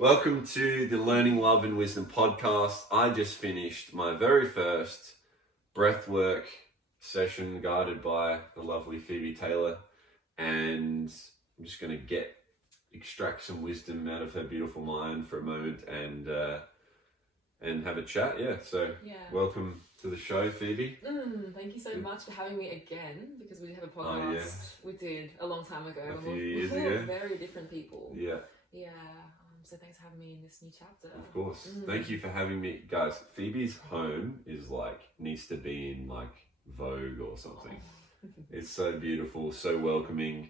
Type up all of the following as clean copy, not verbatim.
Welcome to the Learning Love and Wisdom podcast. I just finished my very first breathwork session guided by the lovely Phoebe Taylor, and I'm just going to extract some wisdom out of her beautiful mind for a moment and have a chat. Welcome to the show, Phoebe. Thank you so much for having me again, because we did have a podcast. Oh, yeah. We did a long time ago. A few years ago. Very different people. Yeah. So thanks for having me in this new chapter. Of course. Thank you for having me. Guys, Phoebe's home is needs to be in Vogue or something. It's so beautiful, so welcoming.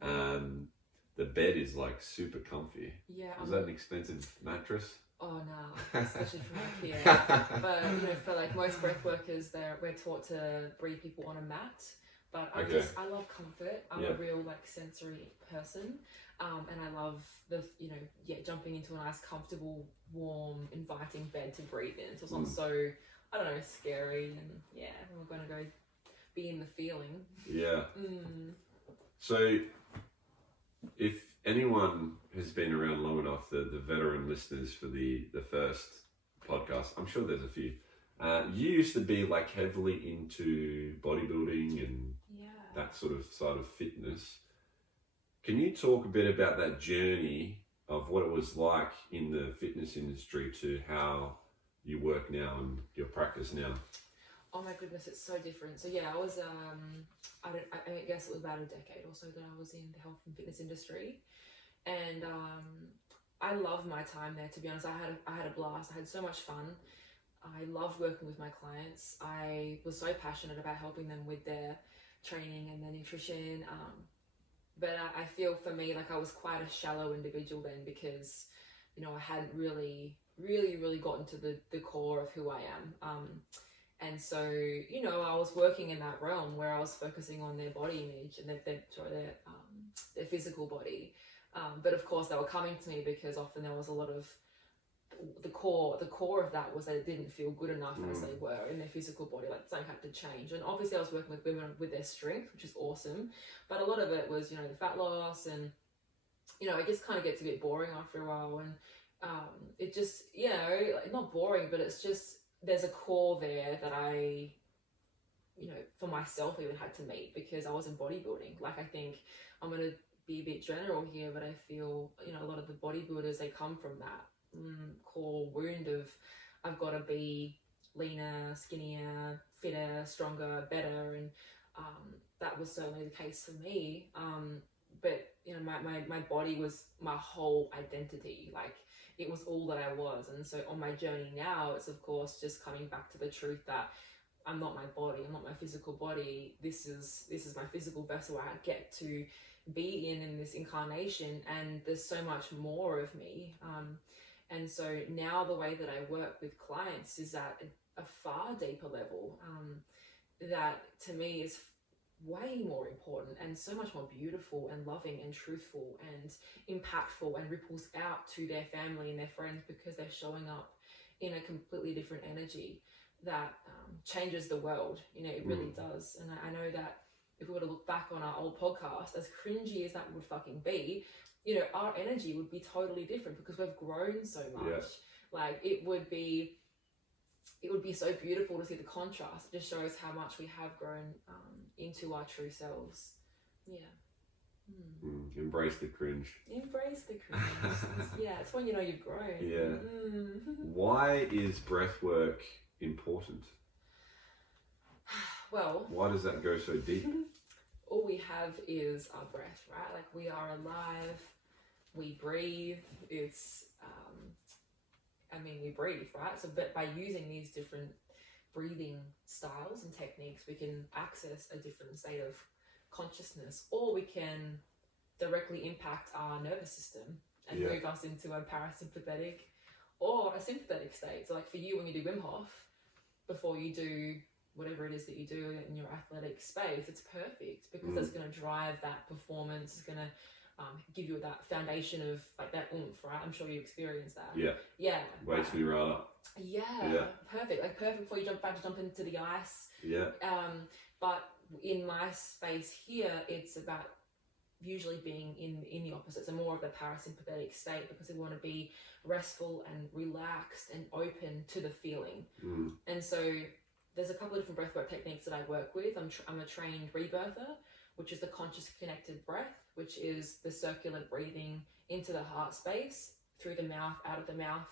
The bed is super comfy. Yeah. Is that an expensive mattress? Oh no, especially from IKEA. But for most breath workers, we're taught to breathe people on a mat. But I love comfort. I'm a real sensory person. And I love jumping into a nice, comfortable, warm, inviting bed to breathe in. So it's not so, I don't know, scary. And we're going to go be in the feeling. Yeah. So if anyone has been around long enough, the veteran listeners for the first podcast, I'm sure there's a few. You used to be heavily into bodybuilding and that sort of side of fitness. Can you talk a bit about that journey of what it was like in the fitness industry to how you work now and your practice now? Oh my goodness, it's so different. So I was, I guess it was about a decade or so that I was in the health and fitness industry. And I loved my time there, to be honest. I had a blast. I had so much fun. I loved working with my clients. I was so passionate about helping them with their training and their nutrition. But I feel for me, I was quite a shallow individual then, because, I hadn't really gotten to the core of who I am. And so, I was working in that realm where I was focusing on their body image and their physical body. But of course, they were coming to me because often there was a lot of the core of that was that it didn't feel good enough as they were in their physical body. Something had to change. And obviously I was working with women with their strength, which is awesome, but a lot of it was the fat loss, and it just kind of gets a bit boring after a while. And it just not boring, but it's just there's a core there that I for myself even had to meet, because I was in bodybuilding. I think I'm going to be a bit general here, but I feel a lot of the bodybuilders, they come from that core wound of I've got to be leaner, skinnier, fitter, stronger, better, and that was certainly the case for me. But my body was my whole identity. It was all that I was. And so on my journey now, it's of course just coming back to the truth that I'm not my body, I'm not my physical body. This is my physical vessel I get to be in this incarnation, and there's so much more of me. And so now the way that I work with clients is at a far deeper level, that to me is way more important and so much more beautiful and loving and truthful and impactful, and ripples out to their family and their friends, because they're showing up in a completely different energy that changes the world. It really does. And I know that if we were to look back on our old podcast, as cringy as that would fucking be, our energy would be totally different, because we've grown so much. It would be so beautiful to see the contrast. It just shows how much we have grown into our true selves. Embrace the cringe. Embrace the cringe. It's when you've grown. Why is breathwork important? Well, why does that go so deep? All we have is our breath, right? We are alive, we breathe. It's we breathe, right? So but by using these different breathing styles and techniques, we can access a different state of consciousness, or we can directly impact our nervous system and move us into a parasympathetic or a sympathetic state. So for you, when you do Wim Hof, before you do whatever it is that you do in your athletic space, it's perfect, because that's going to drive that performance. It's going to give you that foundation of that oomph, right? I'm sure you experience that. Yeah. Wakes me right up. Perfect. Perfect before you jump into the ice. Yeah. But in my space here, it's about usually being in the opposite, so more of the parasympathetic state, because we want to be restful and relaxed and open to the feeling. And so there's a couple of different breathwork techniques that I work with. I'm a trained rebirther, which is the conscious connected breath, which is the circular breathing into the heart space, through the mouth, out of the mouth,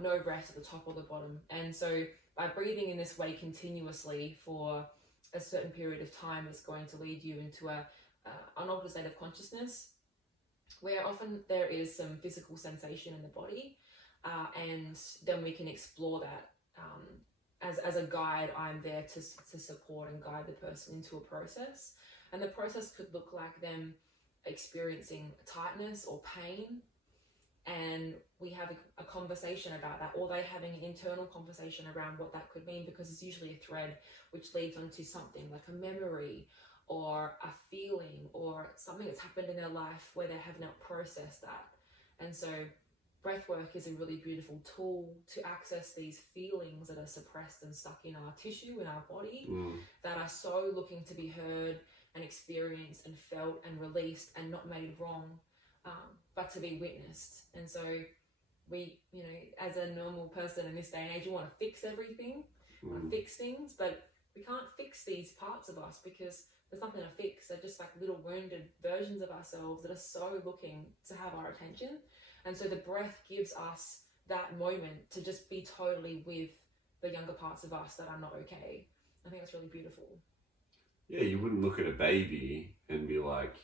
no rest at the top or the bottom. And so by breathing in this way continuously for a certain period of time, is going to lead you into an altered state of consciousness, where often there is some physical sensation in the body, and then we can explore that. As a guide, I'm there to support and guide the person into a process. And the process could look like them experiencing tightness or pain, and we have a conversation about that, or they having an internal conversation around what that could mean, because it's usually a thread which leads onto something like a memory or a feeling or something that's happened in their life where they have not processed that. And so breathwork is a really beautiful tool to access these feelings that are suppressed and stuck in our tissue, in our body, that are so looking to be heard and experienced and felt and released and not made wrong, but to be witnessed. And so we, as a normal person in this day and age, you want to fix everything, want to fix things, but we can't fix these parts of us because there's nothing to fix. They're just like little wounded versions of ourselves that are so looking to have our attention. And so the breath gives us that moment to just be totally with the younger parts of us that are not okay. I think that's really beautiful. Yeah, you wouldn't look at a baby and be like,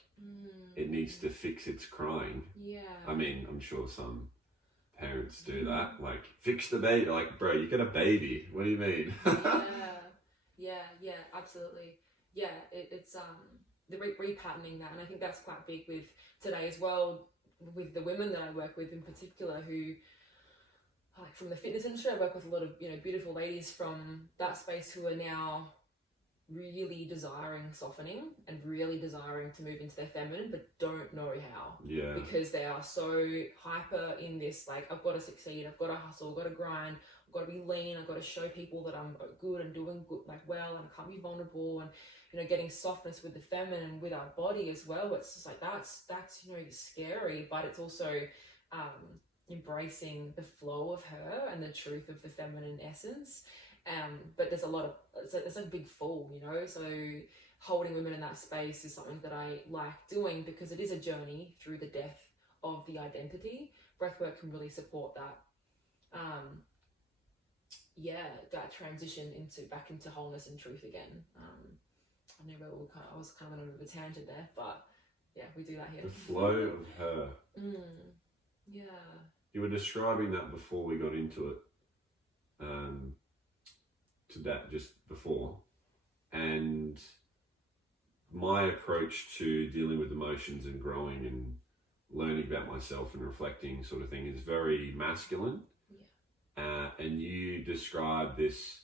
it needs to fix its crying. Yeah. I mean, I'm sure some parents do that. Like, fix the baby. Like, bro, you got a baby. What do you mean? yeah, absolutely. Yeah, it's the repatterning that, and I think that's quite big with today's world, with the women that I work with in particular, who, like, from the fitness industry, I work with a lot of beautiful ladies from that space who are now really desiring softening and really desiring to move into their feminine, but don't know how. Yeah. Because they are so hyper in this, like, I've got to succeed, I've got to hustle, I've got to grind, I've got to be lean, I've got to show people that I'm good and doing good, like, well, and I can't be vulnerable, and getting softness with the feminine, with our body as well. It's just like that's scary, but it's also embracing the flow of her and the truth of the feminine essence. But there's a lot of, it's like a big fall, so holding women in that space is something that I like doing, because it is a journey through the death of the identity. Breathwork can really support that. That transition back into wholeness and truth again. I know I was kind of on a bit of a tangent there, but yeah, we do that here. The flow of her. Yeah. You were describing that before we got into it. To that just before, and my approach to dealing with emotions and growing and learning about myself and reflecting sort of thing is very masculine. And you describe this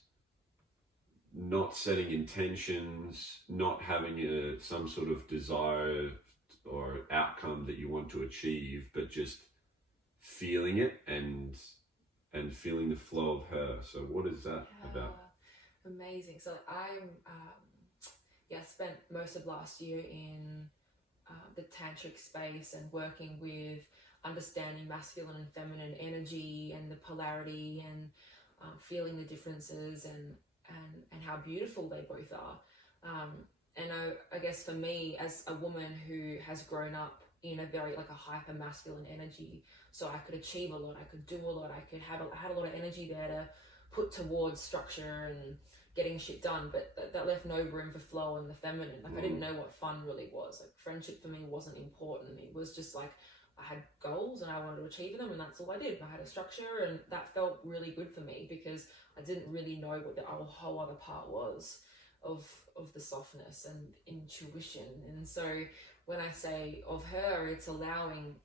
not setting intentions, not having some sort of desire or outcome that you want to achieve, but just feeling it and feeling the flow of her. So what is that about? Amazing. So I'm spent most of last year in the tantric space and working with understanding masculine and feminine energy and the polarity, and feeling the differences and how beautiful they both are. And I guess for me, as a woman who has grown up in a very a hyper masculine energy, so I could achieve a lot, I could do a lot, I had a lot of energy there to put towards structure and getting shit done, but that left no room for flow and the feminine. I didn't know what fun really was. Friendship for me wasn't important. It was just I had goals and I wanted to achieve them, and that's all I did. I had a structure, and that felt really good for me, because I didn't really know what the whole other part was of the softness and intuition. And so when I say of her, it's allowing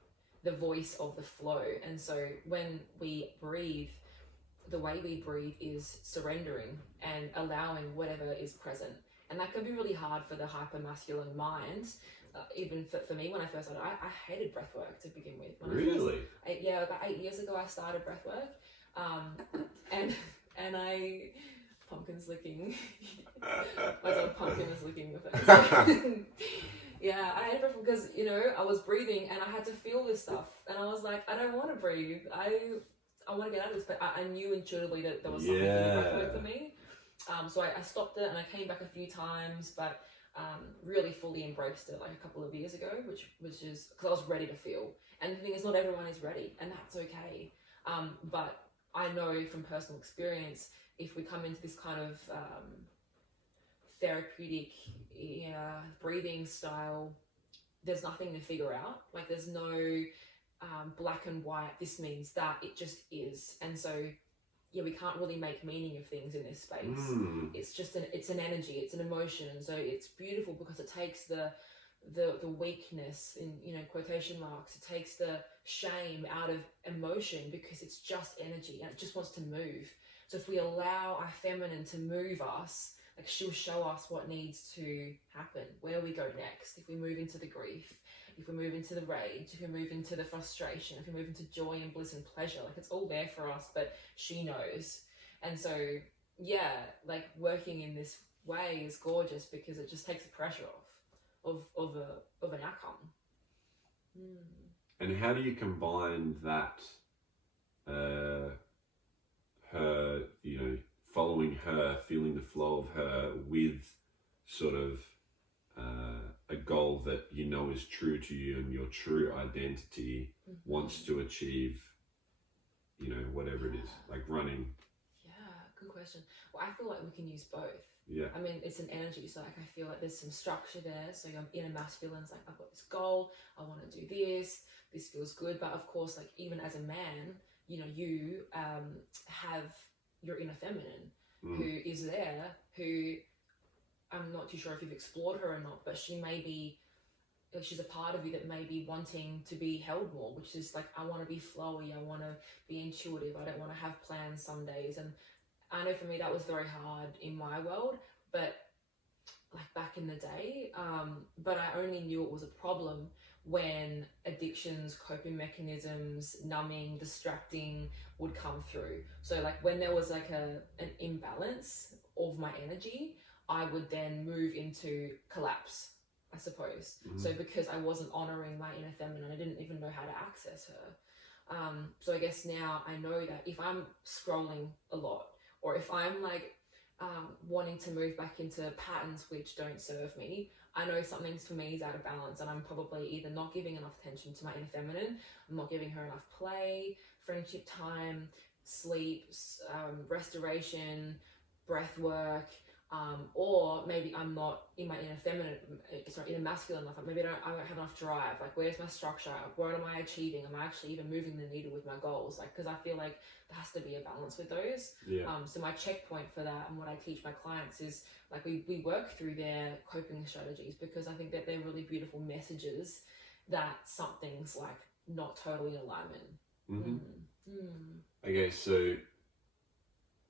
the voice of the flow. And so when we breathe, the way we breathe is surrendering and allowing whatever is present. And that can be really hard for the hyper-masculine mind. Even for me, when I first started, I hated breathwork to begin with. Really? About 8 years ago, I started breathwork. And I... Pumpkin's licking. My dog Pumpkin is licking the face. Yeah, I had breath because, you know, I was breathing and I had to feel this stuff. And I was like, I don't want to breathe. I want to get out of this. But I knew intuitively that there was something in the breathwork for me. So I stopped it and I came back a few times, but really fully embraced it like a couple of years ago, which is because I was ready to feel. And the thing is, not everyone is ready, and that's okay. But I know from personal experience, if we come into this kind of therapeutic breathing style, there's nothing to figure out. Like there's no black and white, this means that, it just is. And so yeah, we can't really make meaning of things in this space. It's just it's an energy, it's an emotion. And so it's beautiful because it takes the weakness, in, you know, quotation marks, it takes the shame out of emotion, because it's just energy and it just wants to move. So if we allow our feminine to move us, like she'll show us what needs to happen, where we go next. If we move into the grief, if we move into the rage, if we move into the frustration, if we move into joy and bliss and pleasure, like it's all there for us, but she knows. And so yeah, like working in this way is gorgeous because it just takes the pressure off of an outcome. And how do you combine that her, you know, following her, feeling the flow of her, with sort of a goal that you know is true to you and your true identity wants to achieve, you know, whatever it is, like running? Yeah, good question. Well, I feel like we can use both. Yeah. I mean, it's an energy, so like I feel like there's some structure there. So your inner masculine's like, I've got this goal, I want to do this feels good. But of course, like even as a man, you know, you have your inner feminine who is there, who I'm not too sure if you've explored her or not, but she may be, she's a part of you that may be wanting to be held more, which is like, I want to be flowy, I want to be intuitive, I don't want to have plans some days. And I know for me that was very hard in my world, but like back in the day, but I only knew it was a problem when addictions, coping mechanisms, numbing, distracting would come through. So like when there was like an imbalance of my energy, I would then move into collapse, I suppose. So because I wasn't honoring my inner feminine, I didn't even know how to access her. So I guess now I know that if I'm scrolling a lot, or if I'm like wanting to move back into patterns which don't serve me, I know something for me is out of balance, and I'm probably either not giving enough attention to my inner feminine, I'm not giving her enough play, friendship time, sleep, restoration, breath work, or maybe I'm not in my inner feminine, inner masculine enough. Like maybe I don't have enough drive. Like where's my structure? What am I achieving? Am I actually even moving the needle with my goals? Like, because I feel like there has to be a balance with those. So my checkpoint for that, and what I teach my clients is like we work through their coping strategies, because I think that they're really beautiful messages that something's like not totally in alignment. Okay, so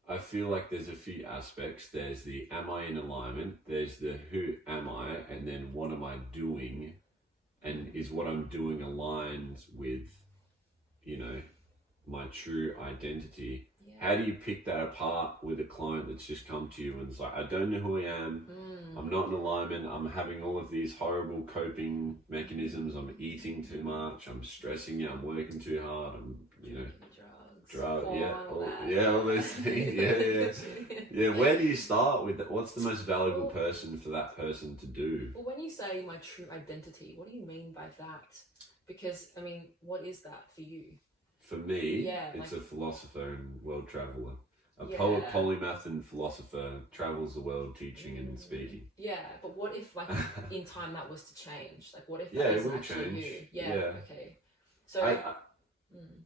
I feel like there's a few aspects. There's the am I in alignment, there's the who am I, and then what am I doing, and is what I'm doing aligned with, you know, my true identity. How do you pick that apart with a client that's just come to you and it's like, I don't know who I am, I'm not in alignment, I'm having all of these horrible coping mechanisms, I'm eating too much, I'm stressing out, I'm working too hard, I'm, you know, drugs, all those things. Yeah. Where do you start with that? What's the most valuable person for that person to do? Well, when you say my true identity, what do you mean by that? Because I mean, what is that for you? For me, it's a philosopher and world traveler. A poet, polymath and philosopher, travels the world teaching and speaking. Yeah, but what if like in time that was to change? Like what if that is it will actually change. you? Okay. So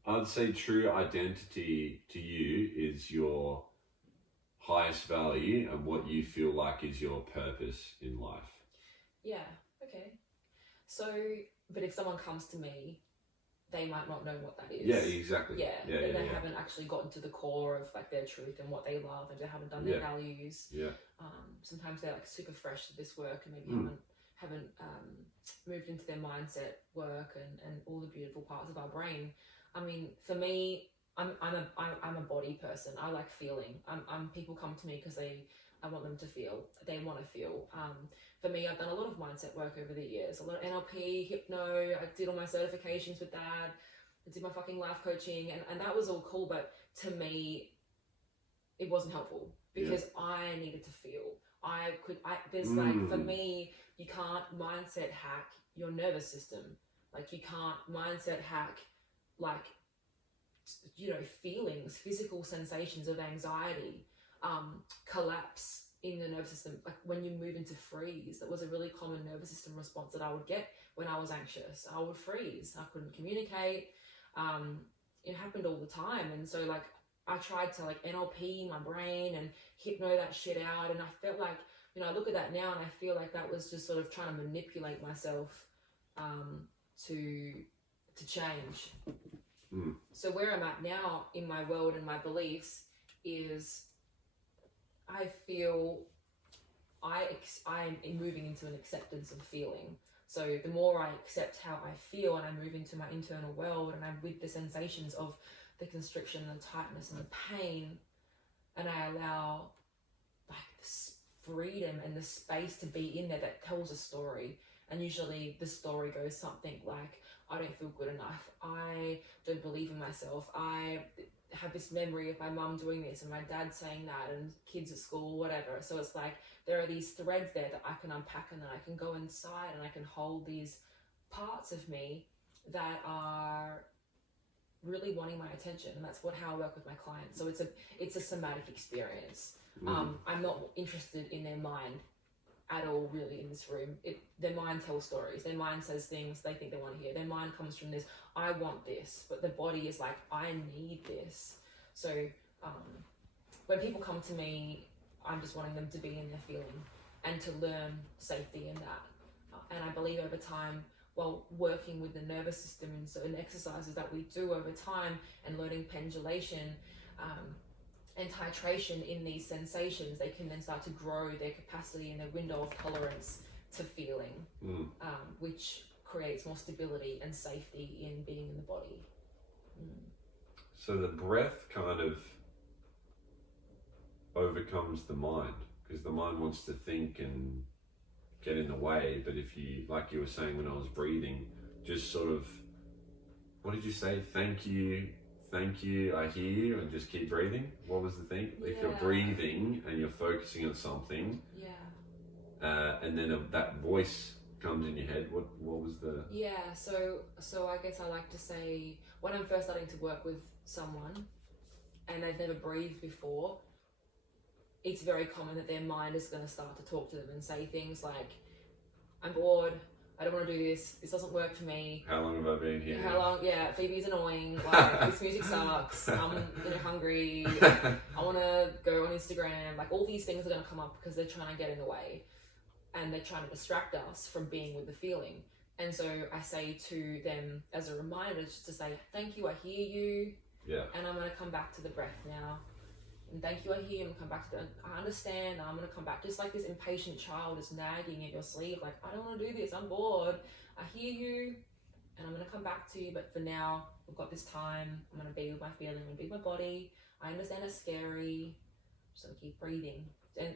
I'd say true identity to you is your highest value and what you feel like is your purpose in life. Yeah, okay. So, but if someone comes to me, they might not know what that is. Yeah, exactly. They haven't actually gotten to the core of like their truth and what they love, and they haven't done their values. Sometimes they're like super fresh to this work and maybe haven't moved into their mindset work and all the beautiful parts of our brain. I mean, for me, I'm a body person. I like feeling. People come to me because they I want them to feel. They want to feel. For me, I've done a lot of mindset work over the years. A lot of NLP, hypno. I did all my certifications with that. I did my fucking life coaching, and that was all cool. But to me, it wasn't helpful because I needed to feel. There's like, for me, you can't mindset hack your nervous system. Like, you can't mindset hack, like, you know, feelings, physical sensations of anxiety, collapse in the nervous system. Like when you move into freeze, that was a really common nervous system response that I would get when I was anxious. I would freeze. I couldn't communicate. It happened all the time. And so like, I tried to like NLP my brain and hypno that shit out. And I felt like, you know, I look at that now and I feel like that was just sort of trying to manipulate myself to change. So where I'm at now in my world and my beliefs is I feel I'm moving into an acceptance of feeling. So the more I accept how I feel and I move into my internal world and I'm with the sensations of the constriction and the tightness and the pain, and I allow like the freedom and the space to be in there that tells a story. And usually the story goes something like, I don't feel good enough. I don't believe in myself. I have this memory of my mum doing this and my dad saying that and kids at school, whatever. So it's like there are these threads there that I can unpack, and then I can go inside and I can hold these parts of me that are really wanting my attention. And that's how I work with my clients. So it's a somatic experience. I'm not interested in their mind at all, really, in this room. Their mind tells stories. Their mind says things they think they want to hear. Their mind comes from this, I want this, but the body is like, I need this. So when people come to me, I'm just wanting them to be in their feeling and to learn safety in that. And I believe over time, while working with the nervous system and certain exercises that we do over time and learning pendulation, and titration in these sensations, they can then start to grow their capacity and their window of tolerance to feeling, which creates more stability and safety in being in the body. So the breath kind of overcomes the mind, because the mind wants to think and get in the way. But if you, like you were saying when I was breathing, just sort of, what did you say? Thank you, I hear you, and just keep breathing. What was the thing? If you're breathing and you're focusing on something, and then that voice comes in your head, what was the... So I guess I like to say, when I'm first starting to work with someone and they've never breathed before, it's very common that their mind is going to start to talk to them and say things like, I'm bored, I don't want to do this doesn't work for me. How long have I been here? Phoebe's annoying, like, this music sucks, I'm hungry, I want to go on Instagram. Like, all these things are going to come up because they're trying to get in the way and they're trying to distract us from being with the feeling. And so I say to them as a reminder, just to say, thank you, I hear you, and I'm going to come back to the breath now. And thank you, I hear you, and come back to I understand, I'm going to come back. Just like this impatient child is nagging at your sleeve, like, I don't want to do this, I'm bored. I hear you, and I'm going to come back to you, but for now, we've got this time. I'm going to be with my feeling, I'm going to be with my body. I understand it's scary. I'm just going to keep breathing. And,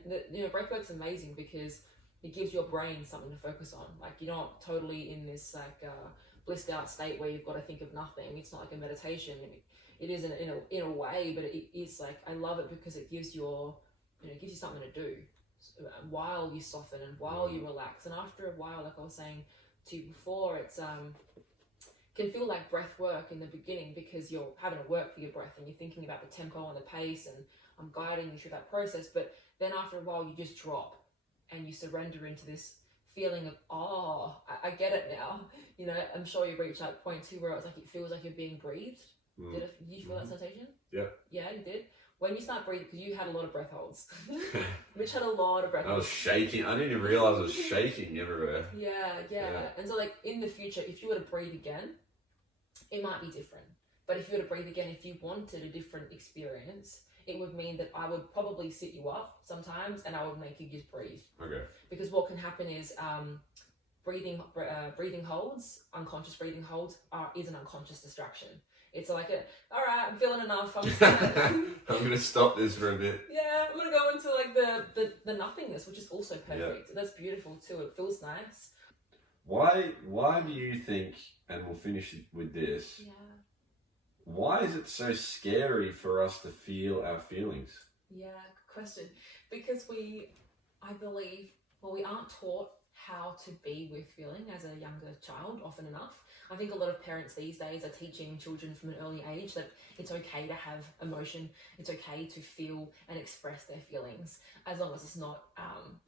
breathwork's amazing because it gives your brain something to focus on. Like, you're not totally in this, like, blissed out state where you've got to think of nothing. It's not like a meditation. It is in a way, but it's like, I love it because it gives you something to do while you soften and while you relax. And after a while, like I was saying to you before, it's can feel like breath work in the beginning because you're having to work for your breath and you're thinking about the tempo and the pace, and I'm guiding you through that process. But then after a while, you just drop and you surrender into this feeling of, oh, I get it now. I'm sure you reached that point too where it's like, it feels like you're being breathed. Did you feel that sensation? Yeah, you did. When you start breathing, because you had a lot of breath holds. Mitch had a lot of breath holds. I was shaking. I didn't even realize I was shaking everywhere. Yeah. And so, like, in the future, if you were to breathe again, it might be different. But if you were to breathe again, if you wanted a different experience, it would mean that I would probably sit you up sometimes and I would make you just breathe. Okay. Because what can happen is breathing holds, unconscious breathing holds, is an unconscious distraction. It's like, all right, I'm feeling enough. I'm going to stop this for a bit. Yeah, I'm going to go into like like the nothingness, which is also perfect. That's beautiful too. It feels nice. Why do you think, and we'll finish with this, Yeah. why is it so scary for us to feel our feelings? Yeah, good question. Because I believe, we aren't taught how to be with feeling as a younger child often enough. I think a lot of parents these days are teaching children from an early age that it's okay to have emotion, it's okay to feel and express their feelings, as long as it's not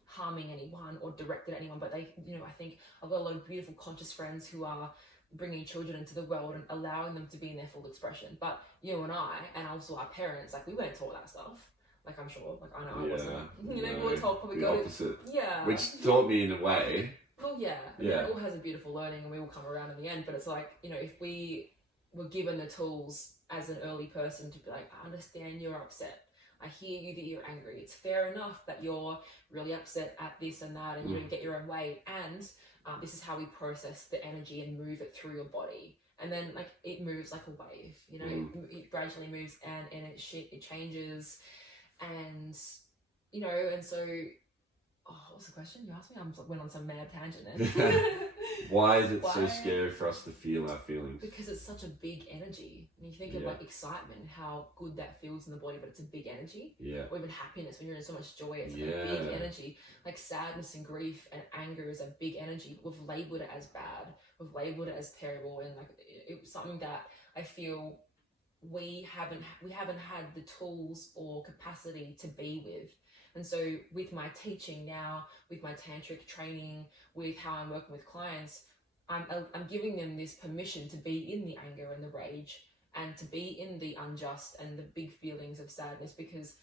harming anyone or directed at anyone. But they, I think I've got a lot of beautiful conscious friends who are bringing children into the world and allowing them to be in their full expression. But you and I, and also our parents, like, we weren't taught that stuff. Like, I'm sure, like, I know I wasn't. We were told probably the opposite. Yeah. Which taught me in a way. Well, yeah. I mean, it all has a beautiful learning, and we will come around in the end. But it's like, if we were given the tools as an early person to be like, I understand you're upset. I hear you that you're angry. It's fair enough that you're really upset at this and that, and you don't get your own way. And this is how we process the energy and move it through your body. And then, like, it moves like a wave. It gradually moves, and it changes. And and so, what was the question you asked me? I went on some mad tangent then. Why is it so scary for us to feel our feelings? Because it's such a big energy. And you think of like excitement, how good that feels in the body, but it's a big energy. Yeah. Or even happiness, when you're in so much joy, it's like a big energy. Like sadness and grief and anger is a big energy. We've labelled it as bad. We've labelled it as terrible, and like it was something that I feel we haven't had the tools or capacity to be with. And so with my teaching now, with my tantric training, with how I'm working with clients, I'm giving them this permission to be in the anger and the rage, and to be in the unjust and the big feelings of sadness, because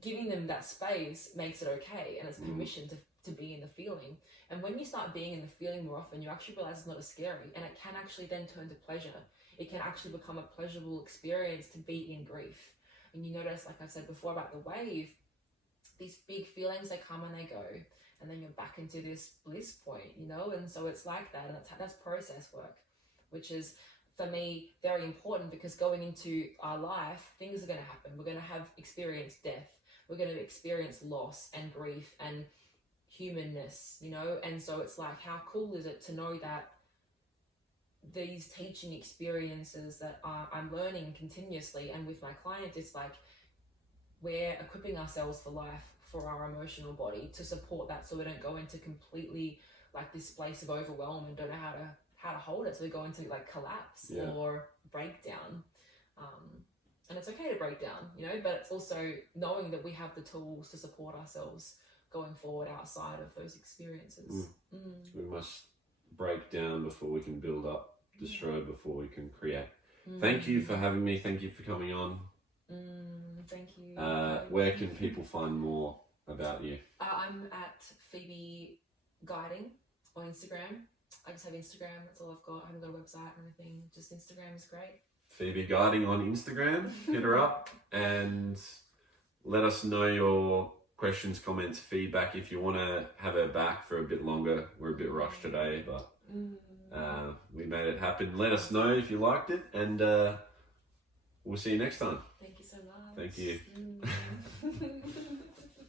giving them that space makes it okay, and it's permission to be in the feeling. And when you start being in the feeling more often, you actually realize it's not as scary, and it can actually then turn to pleasure. It can actually become a pleasurable experience to be in grief. And you notice, like I said before about the wave, these big feelings, they come and they go, and then you're back into this bliss point, and so it's like that. And that's process work, which is, for me, very important, because going into our life, things are going to happen. We're going to have experienced death, we're going to experience loss and grief and humanness, and so it's like, how cool is it to know that these teaching experiences that I'm learning continuously, and with my clients, it's like we're equipping ourselves for life, for our emotional body, to support that, so we don't go into completely like this place of overwhelm and don't know how to hold it, so we go into like collapse or breakdown. And it's okay to break down, but it's also knowing that we have the tools to support ourselves going forward outside of those experiences. We must break down before we can build up, destroy before we can create. Thank you for having me. Thank you for coming on. Thank you. Where can people find more about you? I'm at Phoebe Guiding on Instagram. I just have Instagram. That's all I've got. I haven't got a website or anything. Just Instagram is great. Phoebe Guiding on Instagram. Hit her up and let us know your questions, comments, feedback. If you want to have her back for a bit longer, we're a bit rushed today, but we made it happen. Let us know if you liked it, and we'll see you next time. Thank you so much. Thank you.